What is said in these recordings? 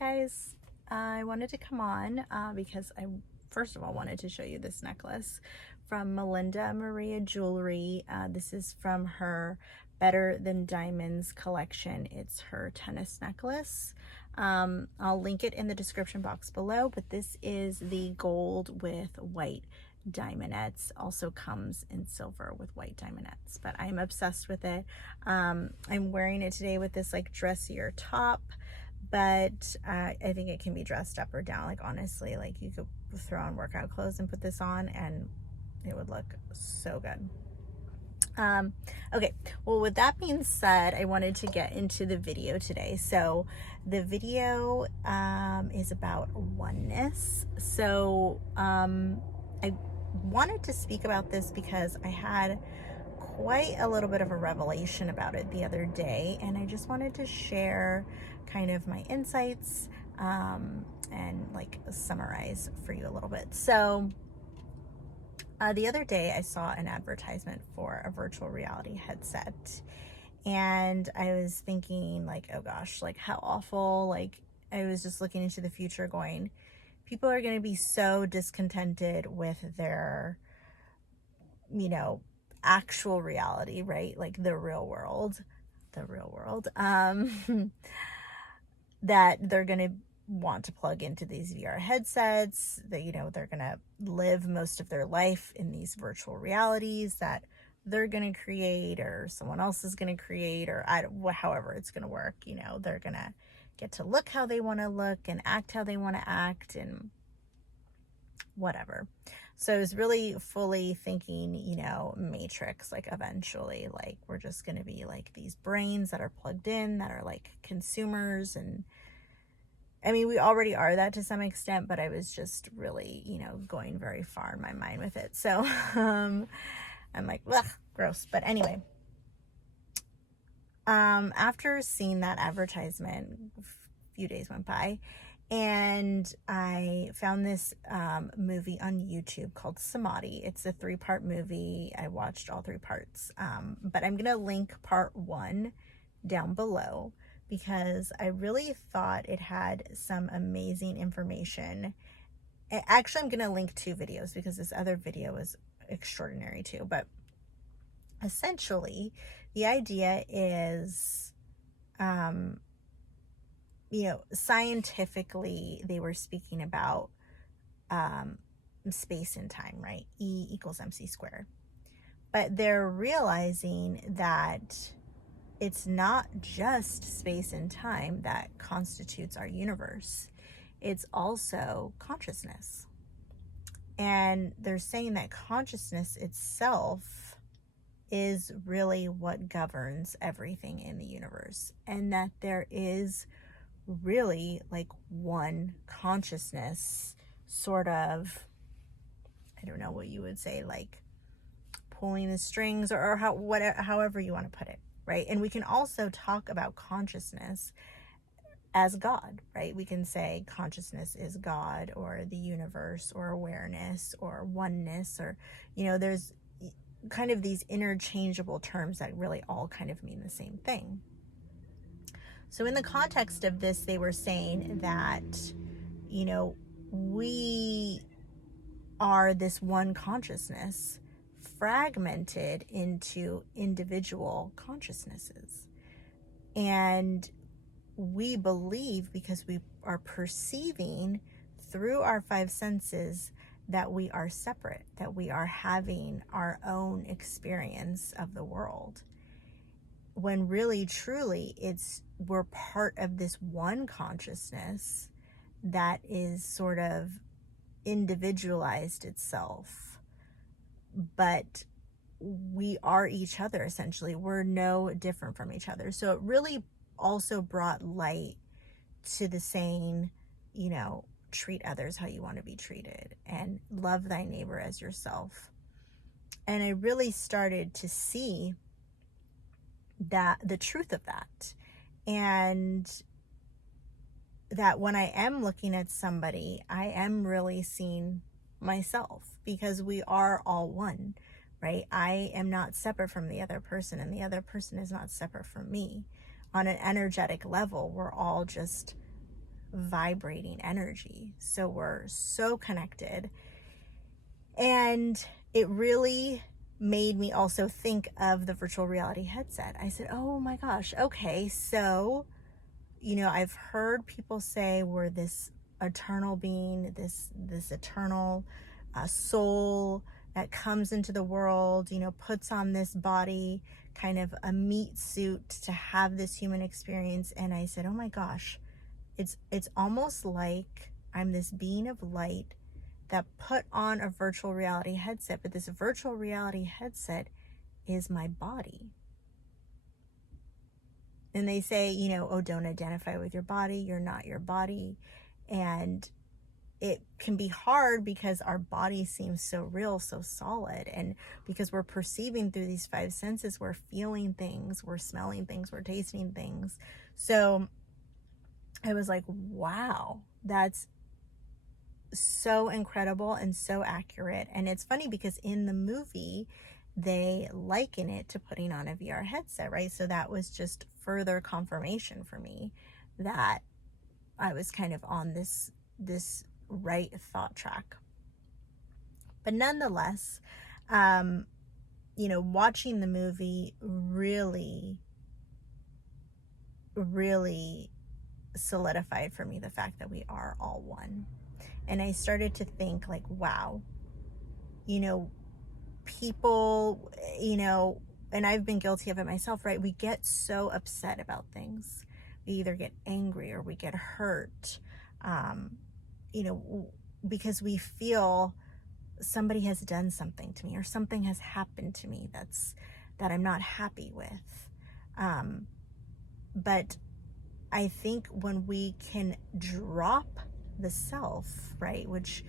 Hi guys, I wanted to come on because I first of all wanted to show you this necklace from Melinda Maria Jewelry. This is from her Better Than Diamonds collection. It's her tennis necklace. I'll link it in the description box below, but this is the gold with white diamondettes. Also comes in silver with white diamondettes, but I'm obsessed with it. I'm wearing it today with this like dressier top, but I think it can be dressed up or down. Like honestly, like you could throw on workout clothes and put this on and it would look so good. Okay, well, with that being said, I wanted to get into the video today. So the video is about oneness. So I wanted to speak about this because I had quite a little bit of a revelation about it the other day, and I just wanted to share kind of my insights and like summarize for you a little bit. So the other day I saw an advertisement for a virtual reality headset, and I was thinking like, oh gosh, like how awful. Like I was just looking into the future going, people are going to be so discontented with their, actual reality, right? Like the real world, that they're going to want to plug into these VR headsets, that, they're going to live most of their life in these virtual realities that they're going to create or someone else is going to create, or however it's going to work. They're going to get to look how they want to look and act how they want to act and whatever. So I was really fully thinking, Matrix, like eventually, like we're just going to be like these brains that are plugged in, that are like consumers. And I mean, we already are that to some extent, but I was just really, going very far in my mind with it. So I'm like, ugh, gross. But anyway, after seeing that advertisement, a few days went by, and I found this movie on YouTube called Samadhi. It's a 3-part movie. I watched all 3 parts, but I'm going to link part 1 down below because I really thought it had some amazing information. Actually, I'm going to link 2 videos because this other video is extraordinary too. But essentially, the idea is, scientifically, they were speaking about space and time, right? E equals mc squared. But they're realizing that it's not just space and time that constitutes our universe. It's also consciousness. And they're saying that consciousness itself is really what governs everything in the universe, and that there is really like one consciousness, sort of, I don't know what you would say, like pulling the strings, or however you want to put it, right? And we can also talk about consciousness as God, right? We can say consciousness is God, or the universe, or awareness, or oneness, or there's kind of these interchangeable terms that really all kind of mean the same thing. So in the context of this, they were saying that, we are this one consciousness fragmented into individual consciousnesses. And we believe, because we are perceiving through our 5 senses, that we are separate, that we are having our own experience of the world, when really truly we're part of this one consciousness that is sort of individualized itself, but we are each other. Essentially, we're no different from each other. So it really also brought light to the saying, treat others how you want to be treated, and love thy neighbor as yourself. And I really started to see that the truth of that, and that when I am looking at somebody, I am really seeing myself, because we are all one, right? I am not separate from the other person, and the other person is not separate from me. On an energetic level, we're all just vibrating energy. So we're so connected. And it really made me also think of the virtual reality headset. I said, oh my gosh, okay, so, I've heard people say we're this eternal being, this eternal soul that comes into the world, puts on this body, kind of a meat suit to have this human experience. And I said, oh my gosh, it's almost like I'm this being of light that put on a virtual reality headset, but this virtual reality headset is my body. And they say, oh, don't identify with your body. You're not your body. And it can be hard because our body seems so real, so solid. And because we're perceiving through these five senses, we're feeling things, we're smelling things, we're tasting things. So I was like, wow, that's so incredible and so accurate. And it's funny because in the movie, they liken it to putting on a VR headset, right? So that was just further confirmation for me that I was kind of on this right thought track. But nonetheless, watching the movie really solidified for me the fact that we are all one. And I started to think like, wow, people, and I've been guilty of it myself, right? We get so upset about things. We either get angry or we get hurt, because we feel somebody has done something to me or something has happened to me that I'm not happy with. But I think when we can drop the self, right, which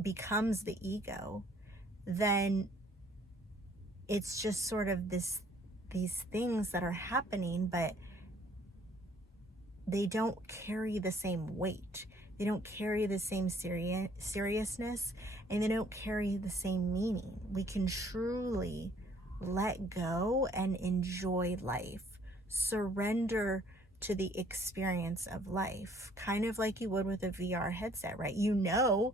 becomes the ego, then it's just sort of these things that are happening, but they don't carry the same weight. They don't carry the same seriousness, and they don't carry the same meaning. We can truly let go and enjoy life, surrender to the experience of life, kind of like you would with a VR headset, right? You're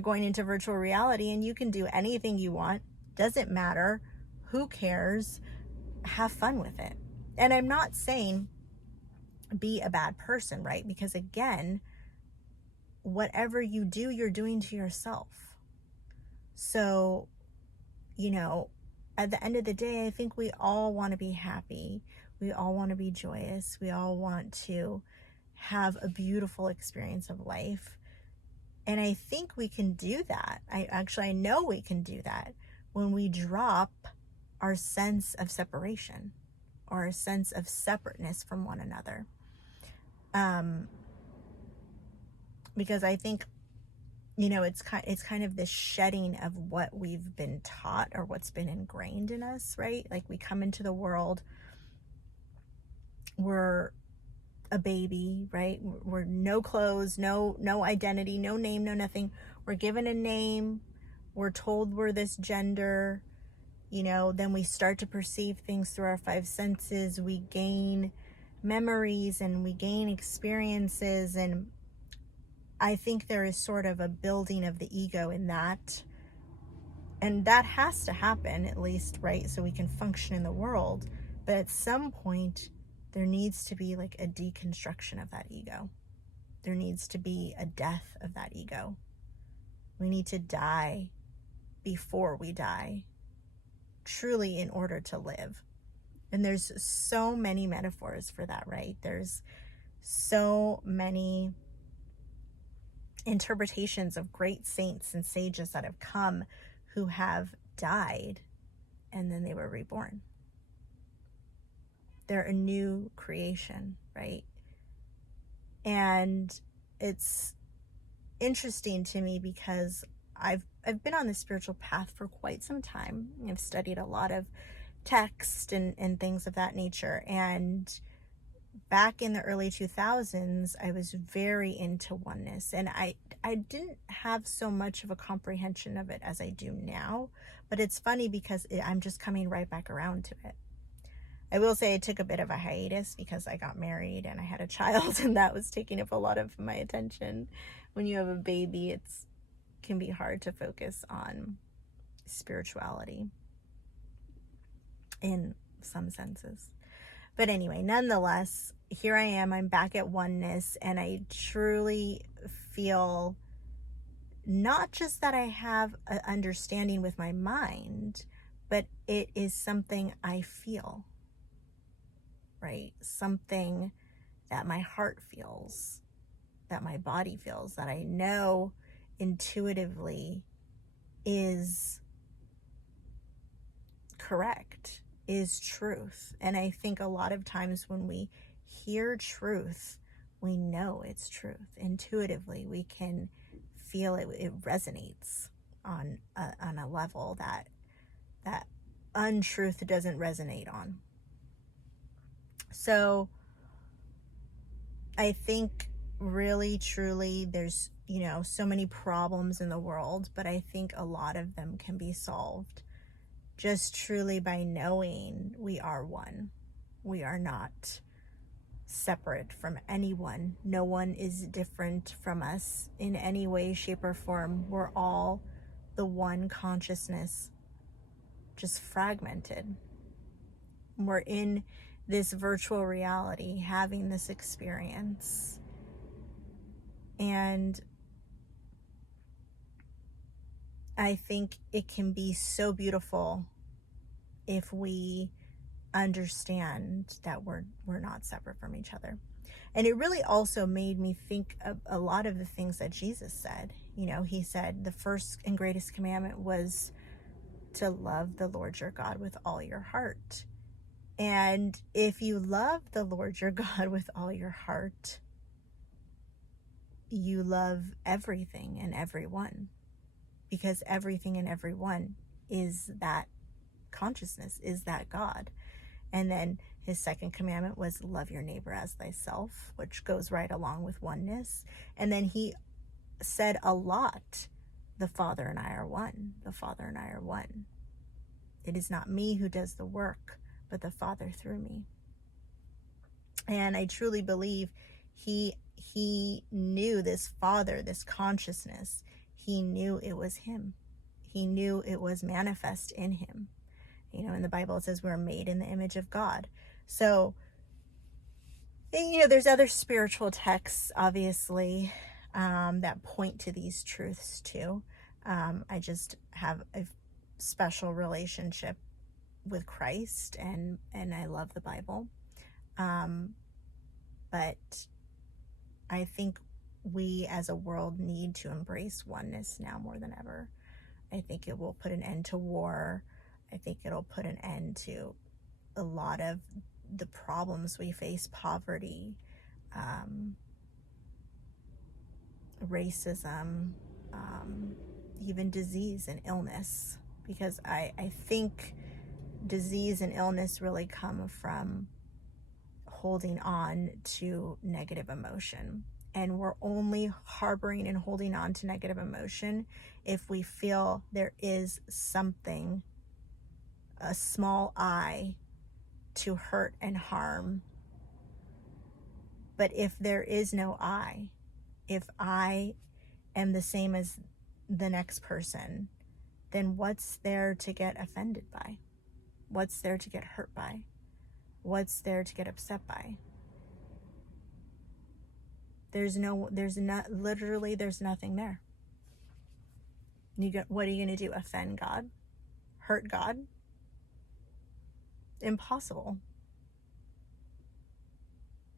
going into virtual reality and you can do anything you want. Doesn't matter. Who cares? Have fun with it. And I'm not saying be a bad person, right? Because again, whatever you do, you're doing to yourself. So, at the end of the day, I think we all want to be happy. We all want to be joyous. We all want to have a beautiful experience of life. And I think we can do that. I know we can do that when we drop our sense of separation or a sense of separateness from one another. Because I think, it's kind of this shedding of what we've been taught or what's been ingrained in us, right? Like we come into the world, we're a baby, right? We're no clothes, no identity, no name, no nothing. We're given a name. We're told we're this gender. Then we start to perceive things through our five senses. We gain memories and we gain experiences. And I think there is sort of a building of the ego in that. And that has to happen, at least, right? So we can function in the world. But at some point, there needs to be like a deconstruction of that ego. There needs to be a death of that ego. We need to die before we die, truly, in order to live. And there's so many metaphors for that, right? There's so many interpretations of great saints and sages that have come who have died and then they were reborn. They're a new creation, right? And it's interesting to me because I've been on the spiritual path for quite some time. I've studied a lot of text and things of that nature. And back in the early 2000s, I was very into oneness. And I didn't have so much of a comprehension of it as I do now. But it's funny because I'm just coming right back around to it. I will say I took a bit of a hiatus because I got married and I had a child, and that was taking up a lot of my attention. When you have a baby, it's can be hard to focus on spirituality in some senses. But anyway, nonetheless, here I am. I'm back at oneness, and I truly feel not just that I have an understanding with my mind, but it is something I feel, right? Something that my heart feels, that my body feels, that I know intuitively is correct, is truth. And I think a lot of times when we hear truth, we know it's truth. Intuitively, we can feel it. It resonates on a level that untruth doesn't resonate on. So I think really, truly, there's, so many problems in the world, but I think a lot of them can be solved just truly by knowing we are one. We are not separate from anyone. No one is different from us in any way, shape, or form. We're all the one consciousness, just fragmented. We're in this virtual reality, having this experience. And I think it can be so beautiful if we understand that we're not separate from each other. And it really also made me think of a lot of the things that Jesus said. He said the first and greatest commandment was to love the Lord your God with all your heart. And if you love the Lord your God with all your heart, you love everything and everyone, because everything and everyone is that consciousness, is that God. And then his second commandment was love your neighbor as thyself, which goes right along with oneness. And then he said a lot, the Father and I are one. The Father and I are one. It is not me who does the work, but the Father through me. And I truly believe he knew this Father, this consciousness. He knew it was him. He knew it was manifest in him. In the Bible it says we're made in the image of God. So, there's other spiritual texts, obviously, that point to these truths too. I just have a special relationship with Christ, and I love the Bible. But I think we as a world need to embrace oneness now more than ever. I think it will put an end to war. I think it'll put an end to a lot of the problems we face, poverty, racism, even disease and illness. Because I think disease and illness really come from holding on to negative emotion. And we're only harboring and holding on to negative emotion if we feel there is something, a small I, to hurt and harm. But if there is no I, if I am the same as the next person, then what's there to get offended by? What's there to get hurt by? What's there to get upset by? There's nothing there. What are you going to do? Offend God? Hurt God? Impossible.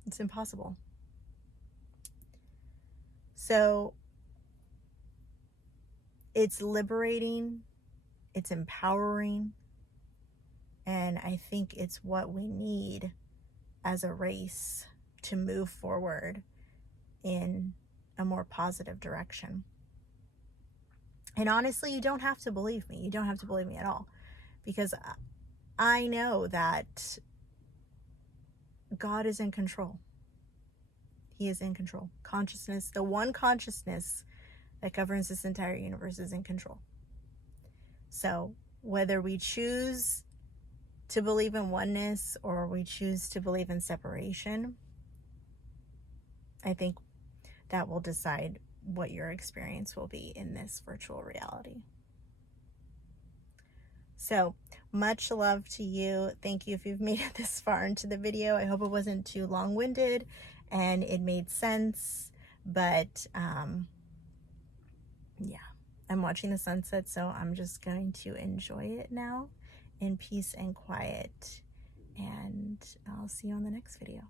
It's impossible. So it's liberating, it's empowering, and I think it's what we need as a race to move forward in a more positive direction. And honestly, you don't have to believe me. You don't have to believe me at all, because I know that God is in control. He is in control. Consciousness, the one consciousness that governs this entire universe, is in control. So whether we choose to believe in oneness or we choose to believe in separation, I think that will decide what your experience will be in this virtual reality. So much love to you. Thank you if you've made it this far into the video. I hope it wasn't too long-winded and it made sense. But yeah, I'm watching the sunset, so I'm just going to enjoy it now in peace and quiet. And I'll see you on the next video.